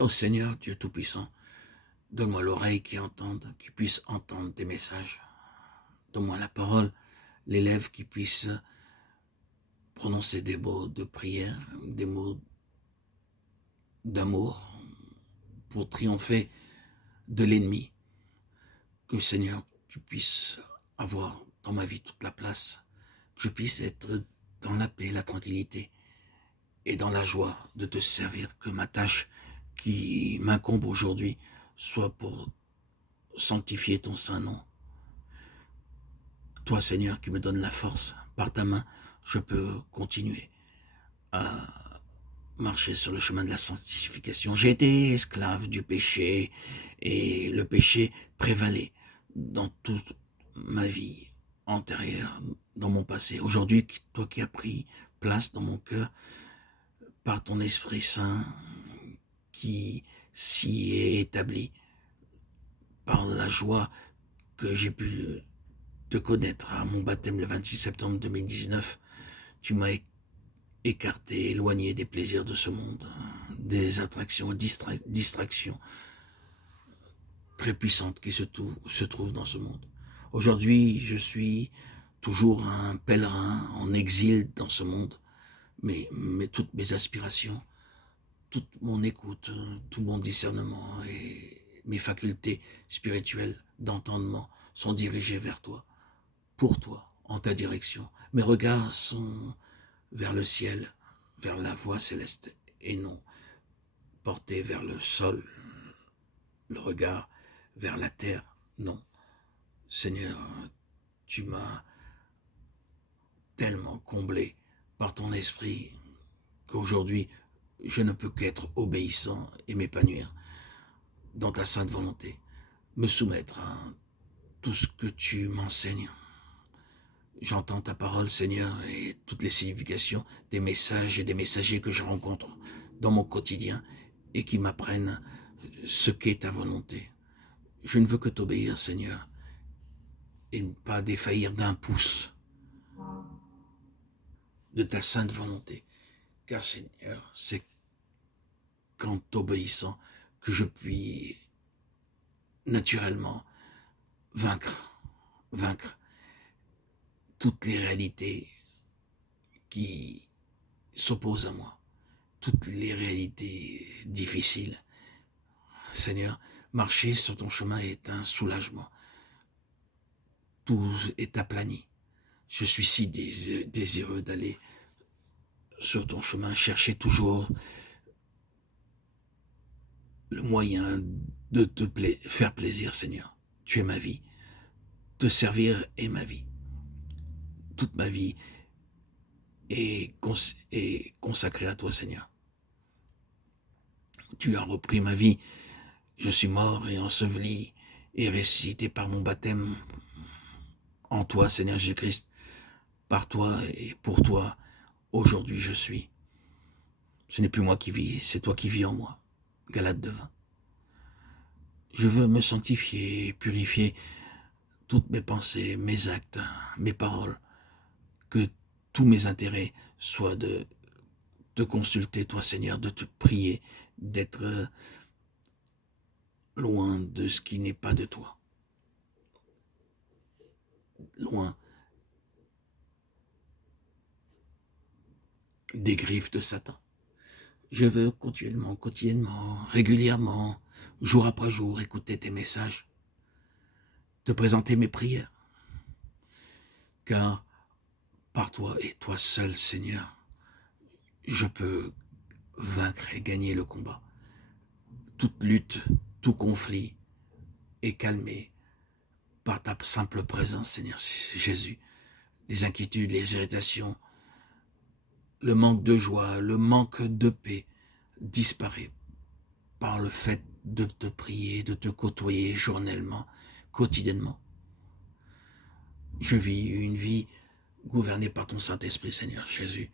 Ô Seigneur, Dieu Tout-Puissant, donne-moi l'oreille qui puisse entendre tes messages. Donne-moi la parole, les lèvres qui puissent prononcer des mots de prière, des mots d'amour pour triompher de l'ennemi. Que Seigneur, tu puisses avoir dans ma vie toute la place, que je puisse être dans la paix, la tranquillité et dans la joie de te servir, que ma tâche qui m'incombe aujourd'hui soit pour sanctifier ton saint nom. Toi, Seigneur, qui me donnes la force, par ta main, je peux continuer à marcher sur le chemin de la sanctification. J'ai été esclave du péché et le péché prévalait dans toute ma vie antérieure, dans mon passé. Aujourd'hui, toi qui as pris place dans mon cœur par ton Esprit Saint qui s'y est établi, par la joie que j'ai pu te connaître à mon baptême le 26 septembre 2019, tu m'as écarté, éloigné des plaisirs de ce monde, des attractions, distractions très puissantes qui se trouvent dans ce monde. Aujourd'hui, je suis toujours un pèlerin en exil dans ce monde, mais toutes mes aspirations, toute mon écoute, tout mon discernement et mes facultés spirituelles d'entendement sont dirigées vers toi, pour toi, en ta direction. Mes regards sont vers le ciel, vers la voie céleste, et non portés vers le sol, le regard vers la terre. Non, Seigneur, tu m'as tellement comblé par ton esprit qu'aujourd'hui, je ne peux qu'être obéissant et m'épanouir dans ta sainte volonté, me soumettre à tout ce que tu m'enseignes. J'entends ta parole, Seigneur, et toutes les significations des messages et des messagers que je rencontre dans mon quotidien et qui m'apprennent ce qu'est ta volonté. Je ne veux que t'obéir, Seigneur, et ne pas défaillir d'un pouce de ta sainte volonté. Car, Seigneur, c'est qu'en t'obéissant que je puis naturellement vaincre toutes les réalités qui s'opposent à moi, toutes les réalités difficiles. Seigneur, marcher sur ton chemin est un soulagement. Tout est aplani. Je suis si désireux d'aller sur ton chemin, chercher toujours le moyen de te faire plaisir, Seigneur. Tu es ma vie. Te servir est ma vie. Toute ma vie est consacrée à toi, Seigneur. Tu as repris ma vie. Je suis mort et enseveli et ressuscité par mon baptême en toi, Seigneur Jésus-Christ. Par toi et pour toi, aujourd'hui je suis. Ce n'est plus moi qui vis, c'est toi qui vis en moi. Galates 2:20. Je veux me sanctifier, purifier toutes mes pensées, mes actes, mes paroles, que tous mes intérêts soient de te consulter, toi Seigneur, de te prier, d'être loin de ce qui n'est pas de toi, loin des griffes de Satan. Je veux quotidiennement, régulièrement, jour après jour, écouter tes messages, te présenter mes prières, car par toi et toi seul, Seigneur, je peux vaincre et gagner le combat. Toute lutte, tout conflit est calmé par ta simple présence, Seigneur Jésus. Les inquiétudes, les irritations, le manque de joie, le manque de paix disparaît par le fait de te prier, de te côtoyer journellement, quotidiennement. Je vis une vie gouvernée par ton Saint-Esprit, Seigneur Jésus,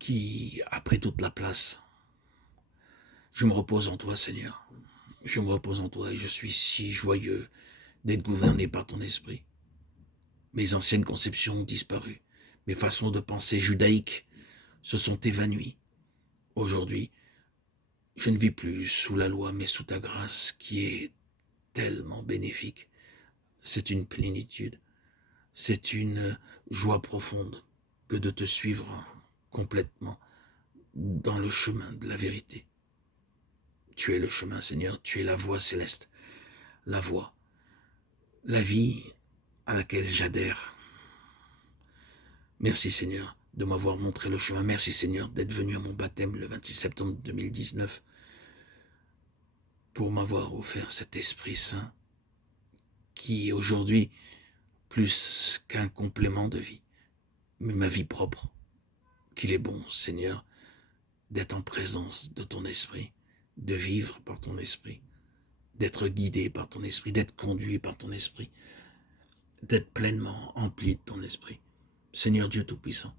qui a pris toute la place. Je me repose en toi, Seigneur. Je me repose en toi et je suis si joyeux d'être gouverné par ton esprit. Mes anciennes conceptions ont disparu. Mes façons de penser judaïques se sont évanouies. Aujourd'hui, Je ne vis plus sous la loi, mais sous ta grâce qui est tellement bénéfique. C'est une plénitude, c'est une joie profonde que de te suivre complètement dans le chemin de la vérité. Tu es le chemin, Seigneur, tu es la voie céleste, la voie, la vie à laquelle j'adhère. Merci Seigneur de m'avoir montré le chemin. Merci Seigneur d'être venu à mon baptême le 26 septembre 2019 pour m'avoir offert cet Esprit Saint qui aujourd'hui, plus qu'un complément de vie, mais ma vie propre, qu'il est bon Seigneur d'être en présence de ton Esprit, de vivre par ton Esprit, d'être guidé par ton Esprit, d'être conduit par ton Esprit, d'être pleinement empli de ton Esprit. Seigneur Dieu Tout-Puissant,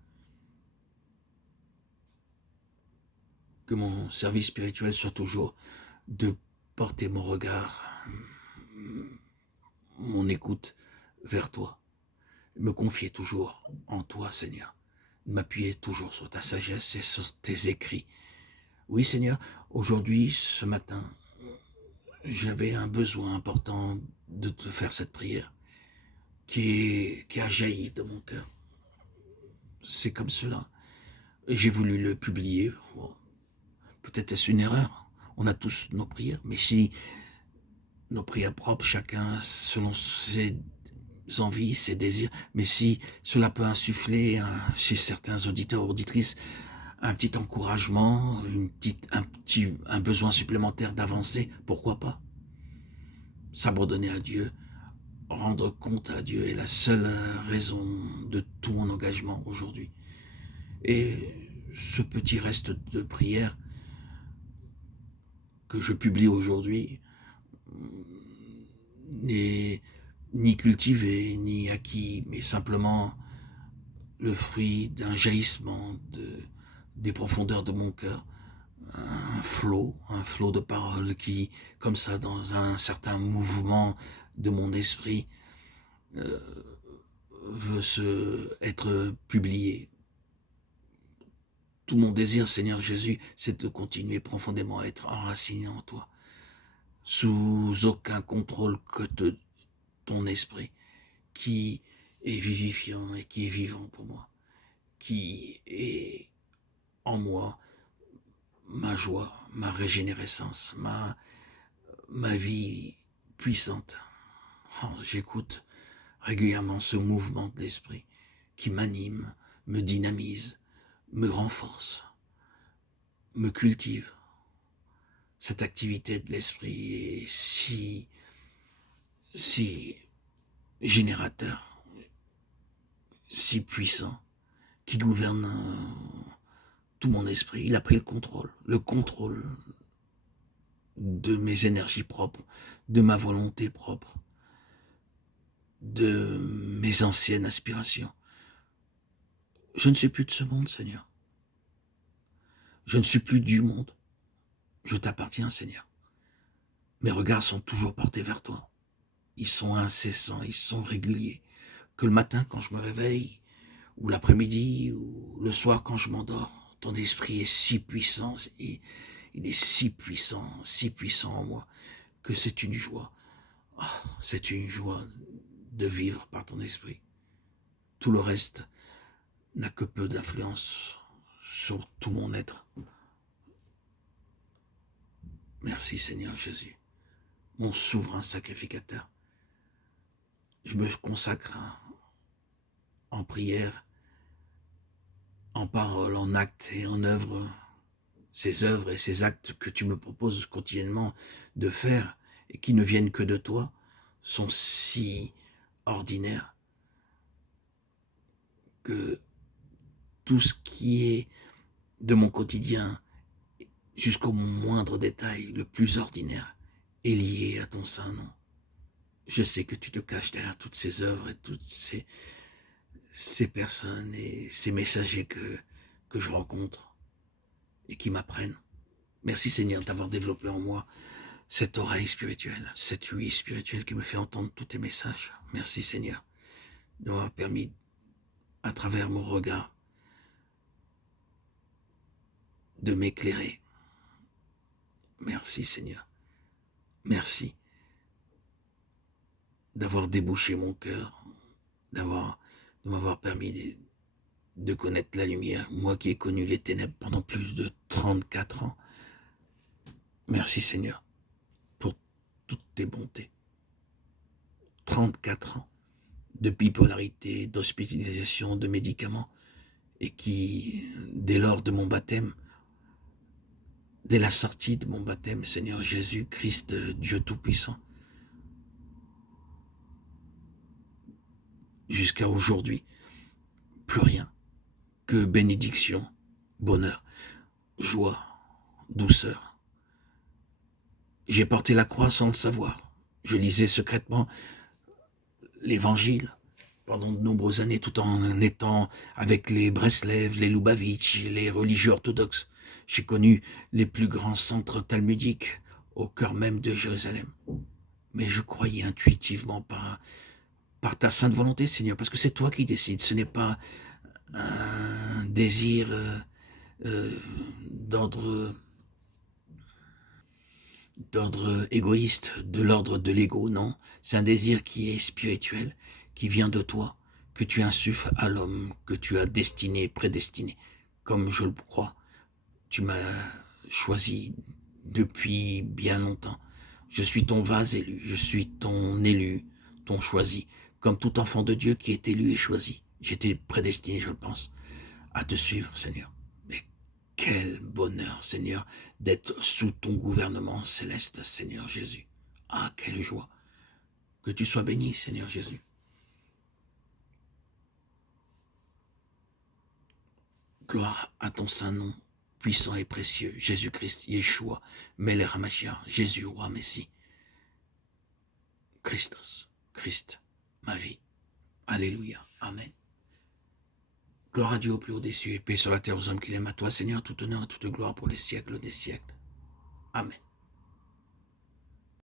que mon service spirituel soit toujours de porter mon regard, mon écoute vers toi, me confier toujours en toi, Seigneur, m'appuyer toujours sur ta sagesse et sur tes écrits. Oui, Seigneur, aujourd'hui, ce matin, j'avais un besoin important de te faire cette prière qui a jailli de mon cœur. C'est comme cela. Et j'ai voulu le publier. Bon, peut-être est-ce une erreur. On a tous nos prières, mais si nos prières propres, chacun selon ses envies, ses désirs, mais si cela peut insuffler chez certains auditeurs ou auditrices un petit encouragement, un besoin supplémentaire d'avancer, pourquoi pas? S'abandonner à Dieu, rendre compte à Dieu est la seule raison de tout mon engagement aujourd'hui. Et ce petit reste de prière que je publie aujourd'hui n'est ni cultivé, ni acquis, mais simplement le fruit d'un jaillissement des profondeurs de mon cœur, un flot de paroles qui, comme ça, dans un certain mouvement de mon esprit, veut être publié. Tout mon désir, Seigneur Jésus, c'est de continuer profondément à être enraciné en toi, sous aucun contrôle que ton esprit, qui est vivifiant et qui est vivant pour moi, qui est en moi ma joie, ma régénérescence, ma vie puissante. Oh, j'écoute régulièrement ce mouvement de l'esprit qui m'anime, me dynamise, me renforce, me cultive. Cette activité de l'esprit est si générateur, si puissant, qui gouverne tout mon esprit. Il a pris le contrôle de mes énergies propres, de ma volonté propre, de mes anciennes aspirations. Je ne suis plus de ce monde, Seigneur. Je ne suis plus du monde. Je t'appartiens, Seigneur. Mes regards sont toujours portés vers toi. Ils sont incessants, ils sont réguliers. Que le matin, quand je me réveille, ou l'après-midi, ou le soir, quand je m'endors, ton esprit est si puissant, et il est si puissant en moi, que c'est une joie. Oh, c'est une joie de vivre par ton esprit. Tout le reste n'a que peu d'influence sur tout mon être. Merci Seigneur Jésus, mon souverain sacrificateur. Je me consacre en prière, en parole, en actes et en œuvres, ces œuvres et ces actes que tu me proposes quotidiennement de faire et qui ne viennent que de toi, sont si ordinaires que tout ce qui est de mon quotidien, jusqu'au moindre détail, le plus ordinaire, est lié à ton saint nom. Je sais que tu te caches derrière toutes ces œuvres et toutes ces personnes et ces messagers que je rencontre et qui m'apprennent. Merci Seigneur d'avoir développé en moi cette oreille spirituelle, cette ouïe spirituelle qui me fait entendre tous tes messages. Merci Seigneur de m'avoir permis, à travers mon regard, de m'éclairer Merci Seigneur. Merci d'avoir débouché mon cœur, de m'avoir permis de connaître la lumière, moi qui ai connu les ténèbres pendant plus de 34 ans. Merci Seigneur pour toutes tes bontés. 34 ans de bipolarité, d'hospitalisation, de médicaments, et qui, dès lors de mon baptême, dès la sortie de mon baptême, Seigneur Jésus-Christ, Dieu Tout-Puissant, jusqu'à aujourd'hui, plus rien que bénédiction, bonheur, joie, douceur. J'ai porté la croix sans le savoir. Je lisais secrètement l'Évangile pendant de nombreuses années, tout en étant avec les Breslev, les Lubavitch, les religieux orthodoxes. J'ai connu les plus grands centres talmudiques au cœur même de Jérusalem. Mais je croyais intuitivement par ta sainte volonté, Seigneur, parce que c'est toi qui décides. Ce n'est pas un désir euh, d'ordre égoïste, de l'ordre de l'ego, non. C'est un désir qui est spirituel, qui vient de toi, que tu insuffles à l'homme, que tu as destiné, prédestiné. Comme je le crois, tu m'as choisi depuis bien longtemps. Je suis ton vase élu, je suis ton élu, ton choisi, comme tout enfant de Dieu qui est élu et choisi. J'étais prédestiné, je pense, à te suivre, Seigneur. Mais quel bonheur, Seigneur, d'être sous ton gouvernement céleste, Seigneur Jésus. Ah, quelle joie. Que tu sois béni, Seigneur Jésus. Gloire à ton saint nom, puissant et précieux, Jésus-Christ, Yeshua, Melech HaMashiach, Jésus, roi Messie. Christos, Christ, ma vie. Alléluia. Amen. Gloire à Dieu au plus haut des cieux et paix sur la terre aux hommes qu'il aime, à toi, Seigneur, tout honneur et toute gloire pour les siècles des siècles. Amen.